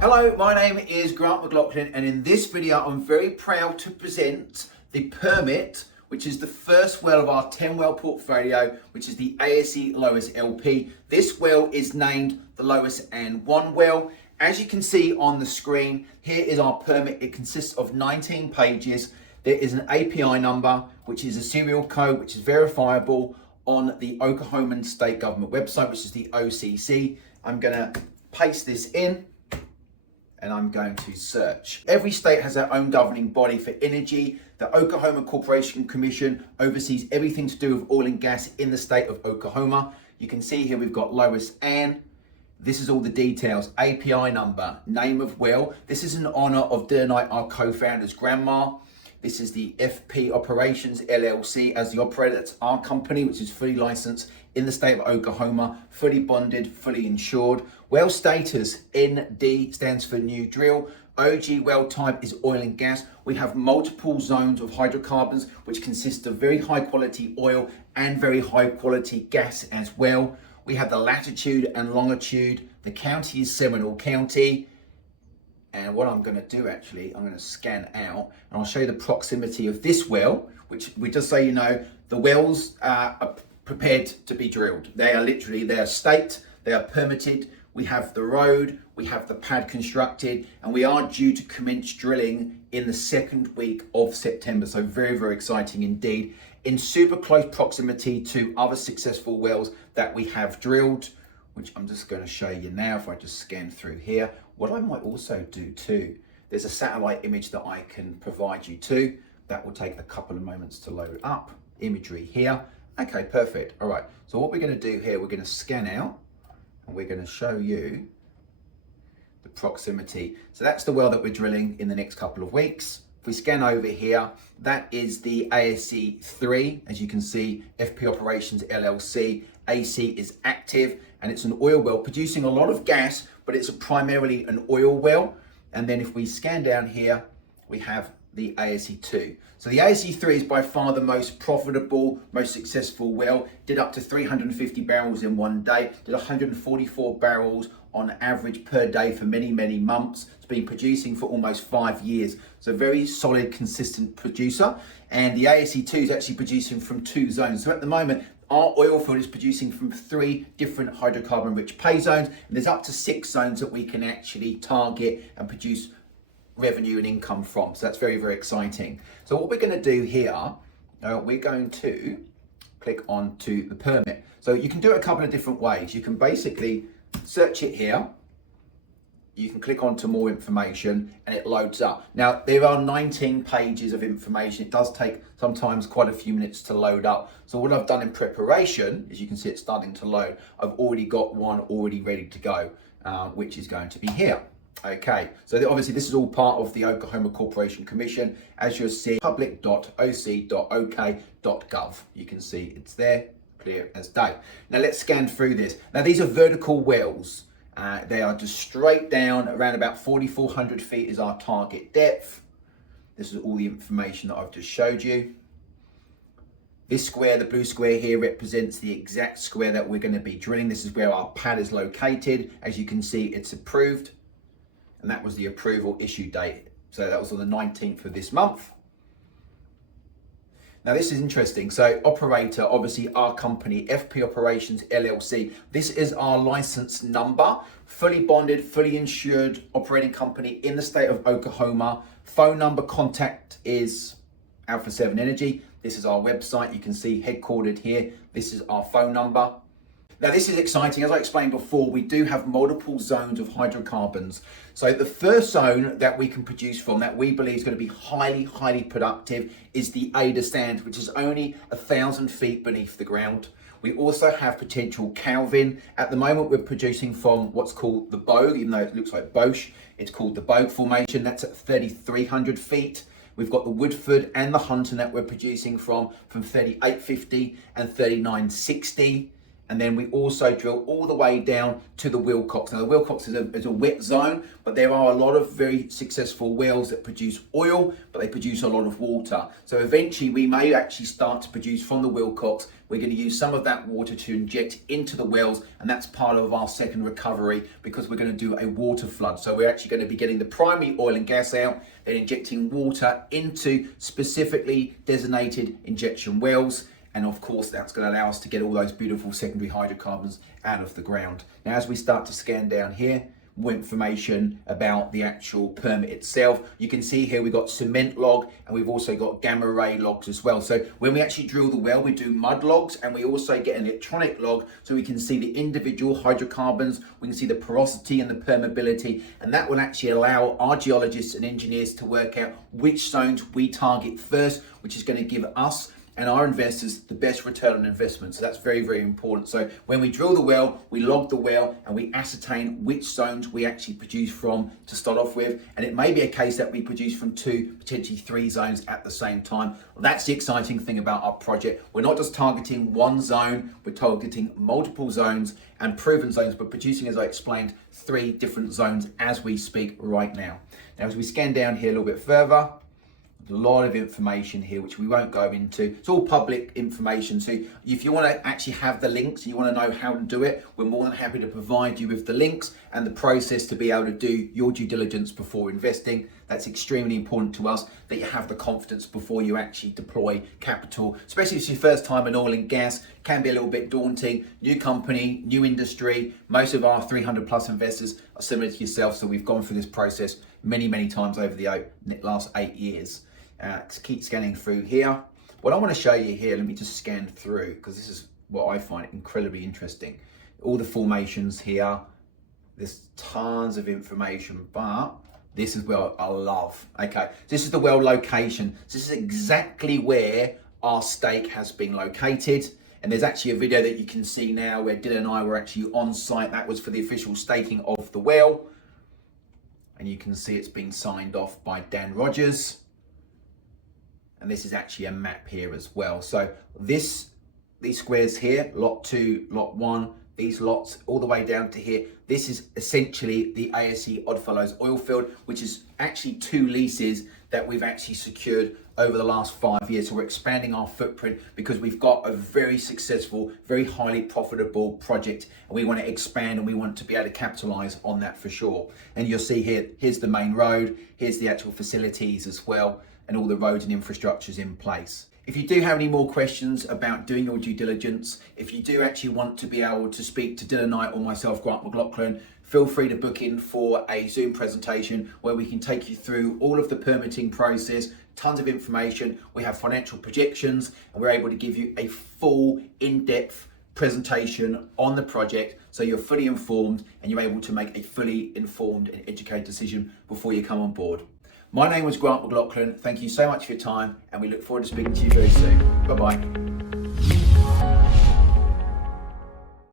Hello, my name is Grant McLaughlin, and in this video I'm very proud to present the permit, which is the first well of our 10 well portfolio, which is the ASE Lois LP. This well is named the Lois and 1 well. As you can see on the screen, here is our permit. It consists of 19 pages. There is an API number, which is a serial code, which is verifiable on the Oklahoma State Government website, which is the OCC. I'm gonna paste this in, and I'm going to search. Every state has their own governing body for energy. The Oklahoma Corporation Commission oversees everything to do with oil and gas in the state of Oklahoma. You can see here we've got Lois Ann. This is all the details. API number, name of well. This is in honor of Dernite, our co-founder's grandma. This is the FP Operations LLC as the operator. That's our company, which is fully licensed in the state of Oklahoma, fully bonded, fully insured. Well status, ND stands for new drill. OG well type is oil and gas. We have multiple zones of hydrocarbons, which consist of very high quality oil and very high quality gas as well. We have the latitude and longitude. The county is Seminole County. And what I'm going to do actually, I'm going to scan out and I'll show you the proximity of this well, which we just so you know, the wells are prepared to be drilled. They are staked, they are permitted. We have the road, we have the pad constructed, and we are due to commence drilling in the second week of September. So very, very exciting indeed. In super close proximity to other successful wells that we have drilled, which I'm just going to show you now if I just scan through here. What I might also do too, there's a satellite image that I can provide you to. That will take a couple of moments to load up. Imagery here. Okay, perfect. All right, so what we're going to do here, we're going to scan out and we're going to show you the proximity. So that's the well that we're drilling in the next couple of weeks. If we scan over here, that is the ASE 3. As you can see, FP Operations LLC. AC is active and it's an oil well producing a lot of gas, but it's primarily an oil well. And then if we scan down here, we have the ASE 2. So the ASE 3 is by far the most profitable, most successful well. Did up to 350 barrels in one day, did 144 barrels on average per day for many, many months. It's been producing for almost 5 years. So very solid, consistent producer. And the ASE 2 is actually producing from 2 zones. So at the moment, our oil field is producing from 3 different hydrocarbon rich pay zones. And there's up to 6 zones that we can actually target and produce revenue and income from. So that's very, very exciting. So what we're going to do here, we're going to click on to the permit. So you can do it a couple of different ways. You can basically search it here. You can click on to more information and it loads up. Now, there are 19 pages of information. It does take sometimes quite a few minutes to load up. So what I've done in preparation, as you can see, it's starting to load. I've already got one already ready to go, which is going to be here. Okay, so obviously this is all part of the Oklahoma Corporation Commission. As you'll see, public.oc.ok.gov. You can see it's there, clear as day. Now let's scan through this. Now these are vertical wells. They are just straight down, around about 4,400 feet is our target depth. This is all the information that I've just showed you. This square, the blue square here, represents the exact square that we're going to be drilling. This is where our pad is located. As you can see, it's approved. And that was the approval issue date. So that was on the 19th of this month. Now this is interesting. So operator, obviously our company, FP Operations LLC. This is our license number, fully bonded, fully insured operating company in the state of Oklahoma. Phone number contact is Alpha 7 Energy. This is our website. You can see headquartered here. This is our phone number. Now this is exciting. As I explained before, we do have multiple zones of hydrocarbons. So the first zone that we can produce from that we believe is going to be highly, highly productive is the Ada Sand, which is only 1,000 feet beneath the ground. We also have potential Calvin. At the moment, we're producing from what's called the Bogue, even though it looks like Boche. It's called the Bogue Formation. That's at 3,300 feet. We've got the Woodford and the Hunton that we're producing from 3,850 and 3,960. and then we also drill all the way down to the Wilcox. Now the Wilcox is a wet zone, but there are a lot of very successful wells that produce oil, but they produce a lot of water. So eventually we may actually start to produce from the Wilcox. We're going to use some of that water to inject into the wells, and that's part of our second recovery, because we're going to do a water flood. So we're actually going to be getting the primary oil and gas out and injecting water into specifically designated injection wells. And of course, that's going to allow us to get all those beautiful secondary hydrocarbons out of the ground. Now, as we start to scan down here, more information about the actual permit itself. You can see here we've got cement log, and we've also got gamma ray logs as well. So when we actually drill the well, we do mud logs, and we also get an electronic log, so we can see the individual hydrocarbons, we can see the porosity and the permeability, and that will actually allow our geologists and engineers to work out which zones we target first, which is going to give us and our investors the best return on investment. So that's very, very important. So when we drill the well, we log the well, and we ascertain which zones we actually produce from to start off with. And it may be a case that we produce from 2, potentially 3 zones at the same time. Well, that's the exciting thing about our project. We're not just targeting one zone, we're targeting multiple zones and proven zones, but producing, as I explained, 3 different zones as we speak right now. Now, as we scan down here a little bit further, a lot of information here which we won't go into. It's all public information, so if you want to actually have the links, you want to know how to do it, we're more than happy to provide you with the links and the process to be able to do your due diligence before investing. That's extremely important to us, that you have the confidence before you actually deploy capital, especially if it's your first time in oil and gas. Can be a little bit daunting. New company, new industry. Most of our 300 plus investors are similar to yourself, so we've gone through this process many times over the last 8 years. Keep scanning through here. What I want to show you here, let me just scan through, because this is what I find incredibly interesting. All the formations here, there's tons of information, but this is where I love. Okay, this is the well location. This is exactly where our stake has been located. And there's actually a video that you can see now where Dylan and I were actually on site. That was for the official staking of the well. And you can see it's been signed off by Dan Rogers. And this is actually a map here as well. So these squares here, lot 2, lot 1, these lots all the way down to here, this is essentially the ASE Oddfellows oil field, which is actually 2 leases that we've actually secured over the last 5 years. So we're expanding our footprint because we've got a very successful, very highly profitable project, and we want to expand and we want to be able to capitalize on that for sure. And you'll see here, here's the main road, here's the actual facilities as well, and all the roads and infrastructures in place. If you do have any more questions about doing your due diligence, if you do actually want to be able to speak to Dylan Knight or myself, Grant McLaughlin, feel free to book in for a Zoom presentation where we can take you through all of the permitting process, tons of information. We have financial projections, and we're able to give you a full in-depth presentation on the project, so you're fully informed and you're able to make a fully informed and educated decision before you come on board. My name was Grant McLaughlin. Thank you so much for your time, and we look forward to speaking to you very soon. Bye-bye.